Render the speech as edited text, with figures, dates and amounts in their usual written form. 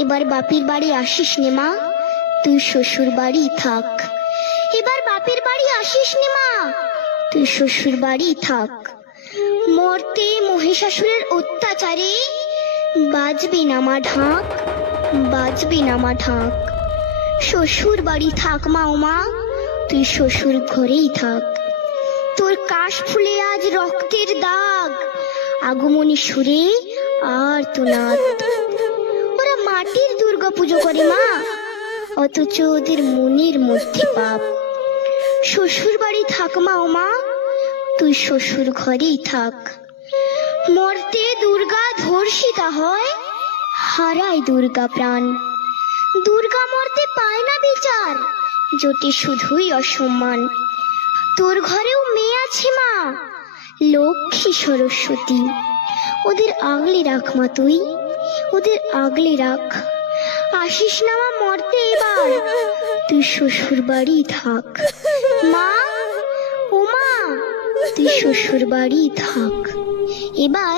এবার বাপের বাড়ি আসিস নে মা, তুই শ্বশুর বাড়ি থাক। এবার বাপের বাড়ি আসিস নে মা, তুই শ্বশুর বাড়ি থাক। মর্তে মহিষাসুরের অত্যাচারে বাজবে না মা ঢাক, বাজবে না মা ঢাক। শ্বশুর বাড়ি থাক মা, ও মা তুই শ্বশুর ঘরেই থাক। তোর কাশ ফুলে আজ রক্তের দাগ, আগমনী সুরে আর তো নাথ। ওরা মাটির দুর্গা পুজো করে মা, অথচ ওদের মনের মধ্যে পাপ। শ্বশুর বাড়ি থাক মা, ও মা তুই শ্বশুর ঘরেই থাক। মর্তে দুর্গা ধর্ষিতা হয়, হারায় দুর্গা প্রাণ। দুর্গা মর্তে পায় না বিচার, জোটে শুধুই অসম্মান। তোর ঘরেও মেয়ে আছে মা, লক্ষ্মী সরস্বতী, ওদের আগলে রাখ মা তুই, ওদের আগলে রাখ। আসিস না মা মর্তে এবার, তুই শ্বশুর বাড়ি থাক। মা, ও মা তুই শ্বশুর বাড়ি থাক। এবার